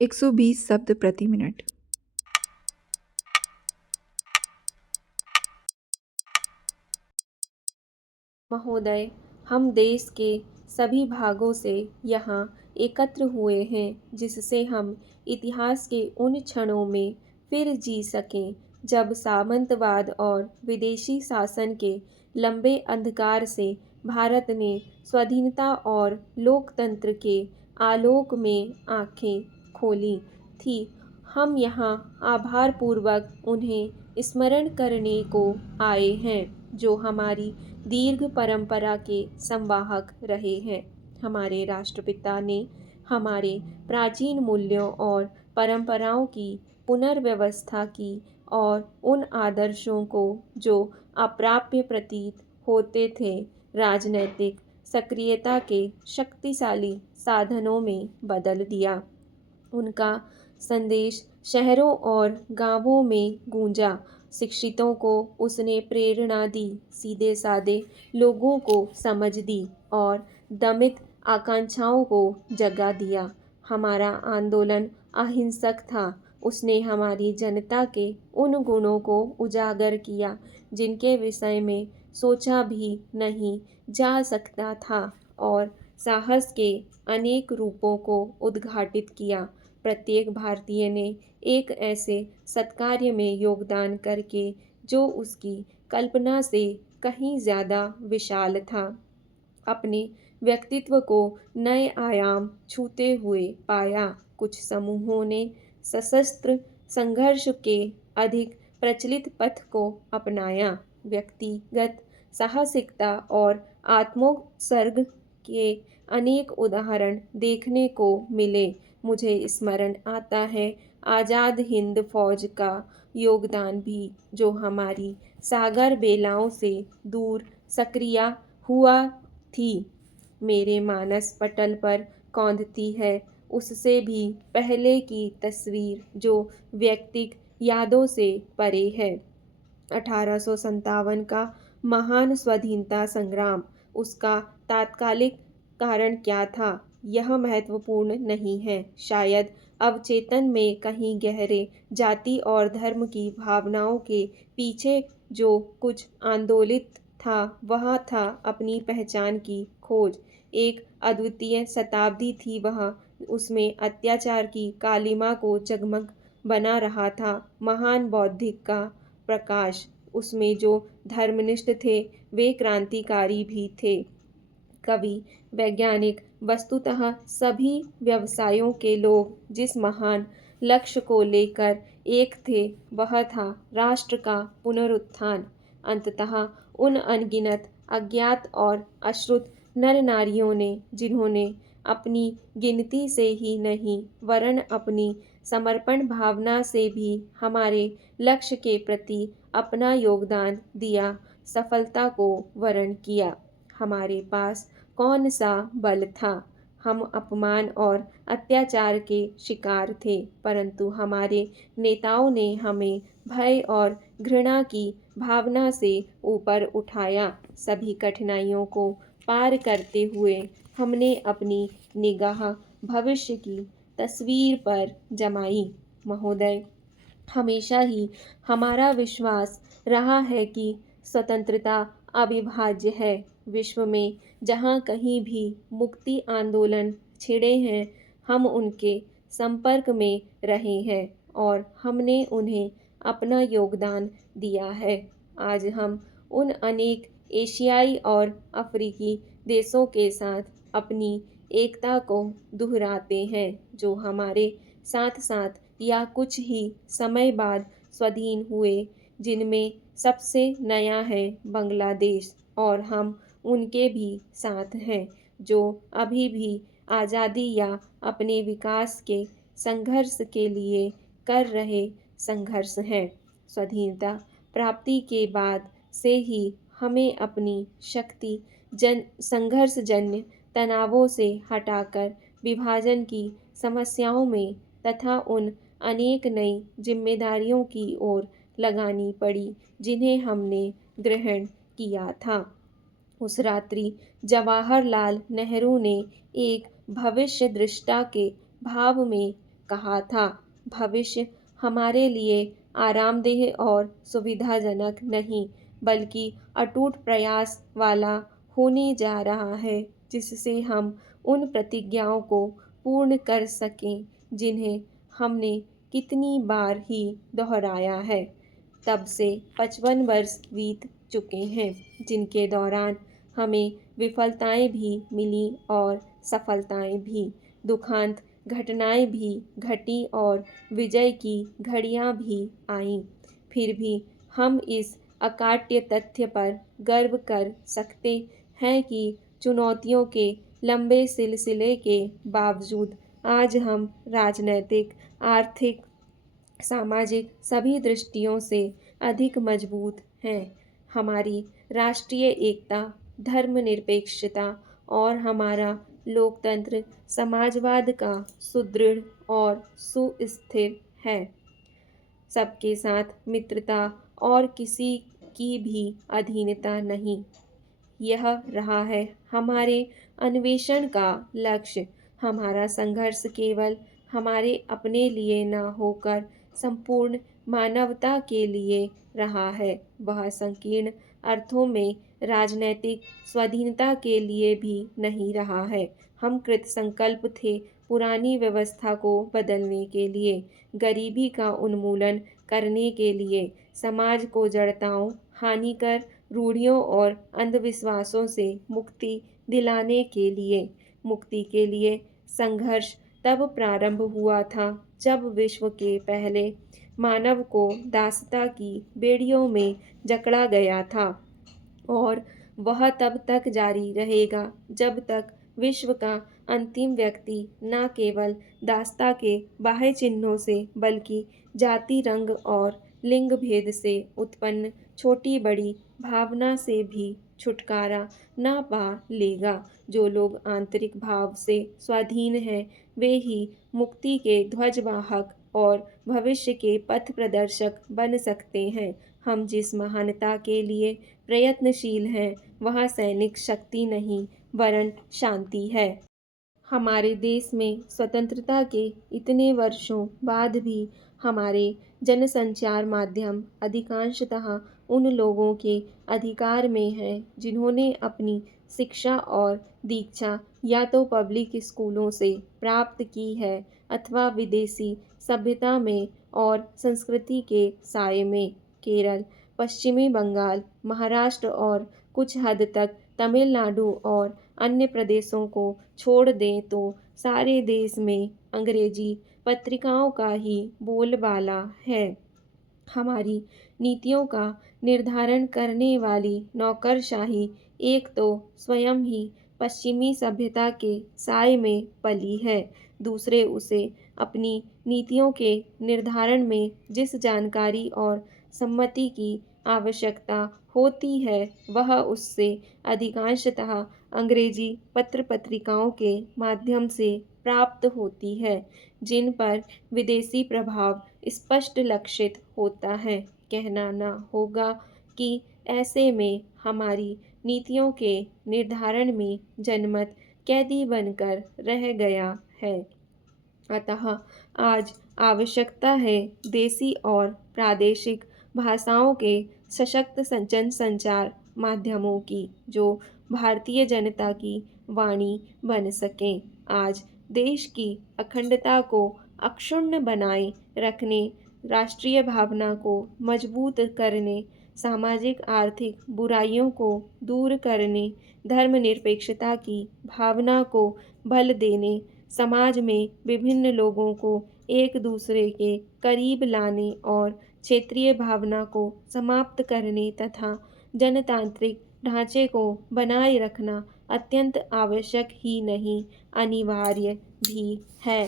120 शब्द प्रति मिनट। महोदय, हम देश के सभी भागों से यहाँ एकत्र हुए हैं जिससे हम इतिहास के उन क्षणों में फिर जी सकें जब सामंतवाद और विदेशी शासन के लंबे अंधकार से भारत ने स्वाधीनता और लोकतंत्र के आलोक में आंखें खोली थी। हम यहाँ आभारपूर्वक उन्हें स्मरण करने को आए हैं जो हमारी दीर्घ परंपरा के संवाहक रहे हैं। हमारे राष्ट्रपिता ने हमारे प्राचीन मूल्यों और परंपराओं की पुनर्व्यवस्था की और उन आदर्शों को जो अप्राप्य प्रतीत होते थे राजनैतिक सक्रियता के शक्तिशाली साधनों में बदल दिया। उनका संदेश शहरों और गांवों में गूंजा। शिक्षितों को उसने प्रेरणा दी, सीधे साधे लोगों को समझ दी और दमित आकांक्षाओं को जगा दिया। हमारा आंदोलन अहिंसक था। उसने हमारी जनता के उन गुणों को उजागर किया जिनके विषय में सोचा भी नहीं जा सकता था और साहस के अनेक रूपों को उद्घाटित किया। प्रत्येक भारतीय ने एक ऐसे सत्कार्य में योगदान करके जो उसकी कल्पना से कहीं ज़्यादा विशाल था, अपने व्यक्तित्व को नए आयाम छूते हुए पाया। कुछ समूहों ने सशस्त्र संघर्ष के अधिक प्रचलित पथ को अपनाया। व्यक्तिगत साहसिकता और आत्मोत्सर्ग के अनेक उदाहरण देखने को मिले। मुझे स्मरण आता है आज़ाद हिंद फौज का योगदान भी, जो हमारी सागर बेलाओं से दूर सक्रिय हुआ थी, मेरे मानस पटल पर कौंधती है। उससे भी पहले की तस्वीर जो व्यक्तिक यादों से परे है। 1857 का महान स्वाधीनता संग्राम, उसका तात्कालिक कारण क्या था यह महत्वपूर्ण नहीं है। शायद अवचेतन में कहीं गहरे जाति और धर्म की भावनाओं के पीछे जो कुछ आंदोलित था वह था अपनी पहचान की खोज। एक अद्वितीय शताब्दी थी वह, उसमें अत्याचार की कालिमा को जगमग बना रहा था महान बौद्धिक का प्रकाश। उसमें जो धर्मनिष्ठ थे वे क्रांतिकारी भी थे। कवि, वैज्ञानिक, वस्तुतः सभी व्यवसायों के लोग जिस महान लक्ष्य को लेकर एक थे वह था राष्ट्र का पुनरुत्थान। अंततः उन अनगिनत अज्ञात और अश्रुत नर नारियों ने, जिन्होंने अपनी गिनती से ही नहीं वरन अपनी समर्पण भावना से भी हमारे लक्ष्य के प्रति अपना योगदान दिया, सफलता को वरण किया। हमारे पास कौन सा बल था? हम अपमान और अत्याचार के शिकार थे, परंतु हमारे नेताओं ने हमें भय और घृणा की भावना से ऊपर उठाया। सभी कठिनाइयों को पार करते हुए हमने अपनी निगाह भविष्य की तस्वीर पर जमाई। महोदय, हमेशा ही हमारा विश्वास रहा है कि स्वतंत्रता अविभाज्य है। विश्व में जहाँ कहीं भी मुक्ति आंदोलन छिड़े हैं, हम उनके संपर्क में रहे हैं और हमने उन्हें अपना योगदान दिया है। आज हम उन अनेक एशियाई और अफ्रीकी देशों के साथ अपनी एकता को दोहराते हैं जो हमारे साथ साथ या कुछ ही समय बाद स्वाधीन हुए, जिनमें सबसे नया है बांग्लादेश, और हम उनके भी साथ हैं जो अभी भी आज़ादी या अपने विकास के संघर्ष के लिए कर रहे संघर्ष हैं। स्वाधीनता प्राप्ति के बाद से ही हमें अपनी शक्ति संघर्षजन्य तनावों से हटाकर विभाजन की समस्याओं में तथा उन अनेक नई जिम्मेदारियों की ओर लगानी पड़ी जिन्हें हमने ग्रहण किया था। उस रात्रि जवाहरलाल नेहरू ने एक भविष्य दृष्टा के भाव में कहा था, भविष्य हमारे लिए आरामदेह और सुविधाजनक नहीं, बल्कि अटूट प्रयास वाला होने जा रहा है, जिससे हम उन प्रतिज्ञाओं को पूर्ण कर सकें जिन्हें हमने कितनी बार ही दोहराया है। तब से 55 वर्ष बीत चुके हैं, जिनके दौरान हमें विफलताएं भी मिली और सफलताएं भी, दुखांत घटनाएं भी घटी और विजय की घड़ियां भी आईं। फिर भी हम इस अकाट्य तथ्य पर गर्व कर सकते हैं कि चुनौतियों के लंबे सिलसिले के बावजूद आज हम राजनैतिक, आर्थिक, सामाजिक सभी दृष्टियों से अधिक मजबूत हैं। हमारी राष्ट्रीय एकता, धर्मनिरपेक्षता और हमारा लोकतंत्र समाजवाद का सुदृढ़ और सुस्थिर है। सबके साथ मित्रता और किसी की भी अधीनता नहीं। यह रहा है हमारे अन्वेषण का लक्ष्य। हमारा संघर्ष केवल हमारे अपने लिए न होकर संपूर्ण मानवता के लिए रहा है। वह संकीर्ण अर्थों में राजनैतिक स्वाधीनता के लिए भी नहीं रहा है। हम कृत संकल्प थे पुरानी व्यवस्था को बदलने के लिए, गरीबी का उन्मूलन करने के लिए, समाज को जड़ताओं, हानिकर रूढ़ियों और अंधविश्वासों से मुक्ति दिलाने के लिए। मुक्ति के लिए संघर्ष तब प्रारंभ हुआ था जब विश्व के पहले मानव को दासता की बेड़ियों में जकड़ा गया था, और वह तब तक जारी रहेगा जब तक विश्व का अंतिम व्यक्ति न केवल दासता के बाह्य चिन्हों से बल्कि जाति, रंग और लिंग भेद से उत्पन्न छोटी बड़ी भावना से भी छुटकारा न पा लेगा। जो लोग आंतरिक भाव से स्वाधीन हैं, वे ही मुक्ति के ध्वजवाहक और भविष्य के पथ प्रदर्शक बन सकते हैं। हम जिस महानता के लिए प्रयत्नशील हैं, वह सैनिक शक्ति नहीं वरन शांति है। हमारे देश में स्वतंत्रता के इतने वर्षों बाद भी हमारे जनसंचार माध्यम अधिकांशतः उन लोगों के अधिकार में हैं जिन्होंने अपनी शिक्षा और दीक्षा या तो पब्लिक स्कूलों से प्राप्त की है अथवा विदेशी सभ्यता में और संस्कृति के साए में। केरल, पश्चिमी बंगाल, महाराष्ट्र और कुछ हद तक तमिलनाडु और अन्य प्रदेशों को छोड़ दें तो सारे देश में अंग्रेजी पत्रिकाओं का ही बोलबाला है। हमारी नीतियों का निर्धारण करने वाली नौकरशाही एक तो स्वयं ही पश्चिमी सभ्यता के साए में पली है, दूसरे उसे अपनी नीतियों के निर्धारण में जिस जानकारी और सम्मति की आवश्यकता होती है, वह उससे अधिकांशतः अंग्रेजी पत्र पत्रिकाओं के माध्यम से प्राप्त होती है, जिन पर विदेशी प्रभाव स्पष्ट लक्षित होता है। कहना न होगा कि ऐसे में हमारी नीतियों के निर्धारण में जनमत कैदी बनकर रह गया है। अतः आज आवश्यकता है देसी और प्रादेशिक भाषाओं के सशक्त जनसंचार माध्यमों की, जो भारतीय जनता की वाणी बन सकें। आज देश की अखंडता को अक्षुण्ण बनाए रखने, राष्ट्रीय भावना को मजबूत करने, सामाजिक आर्थिक बुराइयों को दूर करने, धर्मनिरपेक्षता की भावना को बल देने, समाज में विभिन्न लोगों को एक दूसरे के करीब लाने और क्षेत्रीय भावना को समाप्त करने तथा जनतांत्रिक ढांचे को बनाए रखना अत्यंत आवश्यक ही नहीं, अनिवार्य भी है।